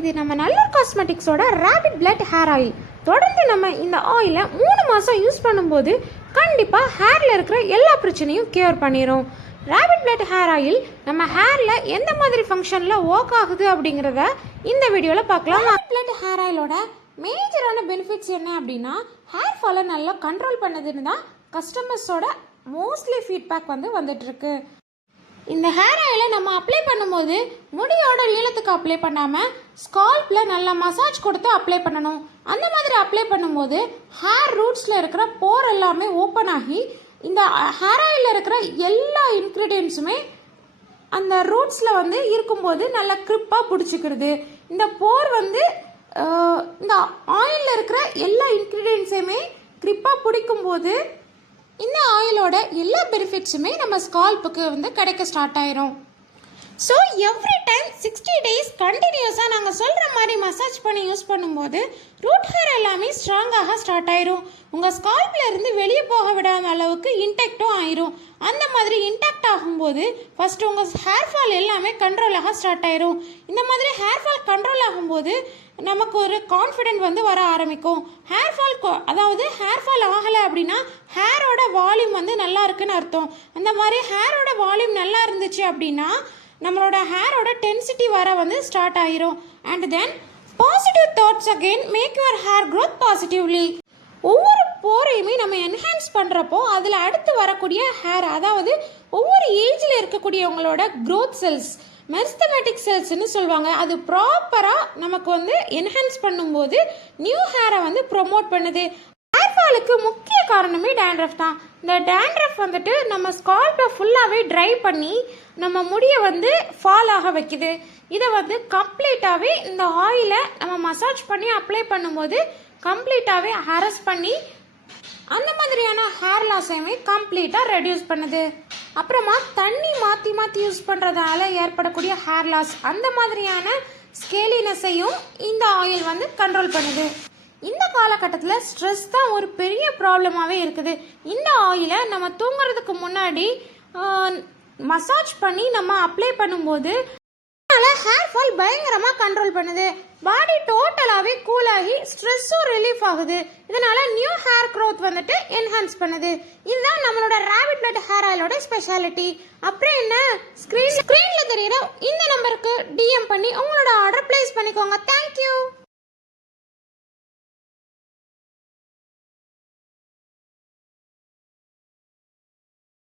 இது நம்ம நல்லூர் காஸ்மெட்டிக்ஸோட ரேபிட் பிளட் ஹேர் ஆயில். தொடர்ந்து நம்ம இந்த ஆயிலை 3 மாதம் யூஸ் பண்ணும்போது கண்டிப்பாக ஹேரில் இருக்கிற எல்லா பிரச்சனையும் கியூர் பண்ணிடும். ரேபிட் பிளட் ஹேர் ஆயில் நம்ம ஹேரில் எந்த மாதிரி ஃபங்க்ஷனில் ஒர்க் ஆகுது அப்படிங்கிறத இந்த வீடியோவில் பார்க்கலாம். ரேபிட் பிளட் ஹேர் ஆயிலோட மேஜரான பெனிஃபிட்ஸ் என்ன அப்படின்னா, ஹேர் ஃபாலை நல்லா கண்ட்ரோல் பண்ணதுன்னு தான் கஸ்டமர்ஸோட மோஸ்ட்லி ஃபீட்பேக் வந்துட்டுருக்கு. இந்த ஹேர் ஆயிலை நம்ம அப்ளை பண்ணும்போது முடியோட நீளத்துக்கு அப்ளை பண்ணாமல் ஸ்கால்ப்பில் நல்லா மசாஜ் கொடுத்து அப்ளை பண்ணணும். அந்த மாதிரி அப்ளை பண்ணும்போது ஹேர் ரூட்ஸில் இருக்கிற போர் எல்லாமே ஓப்பன் ஆகி இந்த ஹேர் ஆயிலில் இருக்கிற எல்லா இன்க்ரீடியன்ஸுமே அந்த ரூட்ஸில் இருக்கும்போது நல்லா க்ரிப்பாக பிடிச்சிக்கிறது. இந்த போர் இந்த ஆயிலில் இருக்கிற எல்லா இன்க்ரீடியன்ஸையுமே க்ரிப்பாக பிடிக்கும்போது இந்த ஆயிலோட எல்லா பெனிஃபிட்ஸுமே நம்ம ஸ்கால்ப்புக்கு கிடைக்க ஸ்டார்ட் ஆயிரும். ஸோ எவ்ரி டைம் 60 days கண்டினியூஸாக நாங்கள் சொல்கிற மாதிரி மசாஜ் பண்ணி யூஸ் பண்ணும்போது ரூட் ஹேர் எல்லாமே ஸ்ட்ராங்காக ஸ்டார்ட் ஆயிரும். உங்கள் ஸ்கால்பில் இருந்து வெளியே போக விடாத அளவுக்கு இன்டெக்டும் ஆயிரும். அந்த மாதிரி இன்டெக்ட் ஆகும்போது ஃபஸ்ட்டு உங்கள் ஹேர் ஃபால் எல்லாமே கண்ட்ரோல் ஆக ஸ்டார்ட் ஆயிரும். இந்த மாதிரி ஹேர் ஃபால் கண்ட்ரோல் ஆகும்போது நமக்கு ஒரு கான்ஃபிடென்ட் வர ஆரம்பிக்கும். ஹேர் ஃபால் ஆகலை அப்படின்னா ஹேரோட வால்யூம் நல்லா இருக்குன்னு அர்த்தம். அந்த மாதிரி ஹேரோட வால்யூம் நல்லா இருந்துச்சு அப்படின்னா நம்மளோட ஹேரோட டென்சிட்டி வர ஸ்டார்ட் ஆயிரும். And then positive thoughts again make your hair growth positively. ஒவ்வொரு போரையுமே நம்ம என்ஹான்ஸ் பண்ணுறப்போ அதில் அடுத்து வரக்கூடிய ஹேர், அதாவது ஒவ்வொரு ஏஜில் இருக்கக்கூடியவங்களோட க்ரோத் செல்ஸ், மெரிஸ்டமேட்டிக் செல்ஸ்ன்னு சொல்லுவாங்க, அது ப்ராப்பராக நமக்கு என்ஹான்ஸ் பண்ணும்போது நியூ ஹேரை ப்ரொமோட் பண்ணுது. ஹேர் ஃபாலுக்கு முக்கிய காரணமே டேண்ட்ரஃப் தான். இந்த டேண்ட்ரஃப் நம்ம ஸ்கால்ப்பை ஃபுல்லாகவே ட்ரை பண்ணி நம்ம முடியை ஃபால் ஆக வைக்குது. இதை கம்ப்ளீட்டாகவே இந்த ஆயிலை நம்ம மசாஜ் பண்ணி அப்ளை பண்ணும்போது கம்ப்ளீட்டாகவே ஹரஸ் பண்ணி அந்த மாதிரியான ஹேர் லாஸையுமே கம்ப்ளீட்டாக ரெடியூஸ் பண்ணுது. அப்புறமா தண்ணி மாற்றி மாற்றி யூஸ் பண்ணுறதால ஏற்படக்கூடிய ஹேர் லாஸ், அந்த மாதிரியான ஸ்கேலினஸையும் இந்த ஆயில் கண்ட்ரோல் பண்ணுது. இந்த காலகட்டத்தில் ஸ்ட்ரெஸ் தான் ஒரு பெரிய ப்ராப்ளமாகவே இருக்குது. இந்த ஆயிலை நம்ம தூங்குறதுக்கு முன்னாடி மசாஜ் பண்ணி நம்ம அப்ளை பண்ணும்போது ஹேர் ஃபால் பயங்கரமாக கண்ட்ரோல் பண்ணுது. பாடி டோட்டலாகவே கூலாகி ஸ்ட்ரெஸ்ஸும் ரிலீஃப் ஆகுது. இதனால நியூ ஹேர் க்ரோத் என்ஹான்ஸ் பண்ணுது. இதுதான் நம்மளோட ரேபிட் பிளட் ஹேர் ஆயிலோட ஸ்பெஷாலிட்டி. அப்புறம் என்ன, ஸ்க்ரீனில் தெரியுற இந்த நம்பருக்கு டிஎம் பண்ணி உங்களோட ஆர்டர் பிளேஸ் பண்ணிக்கோங்க. தேங்க்யூ.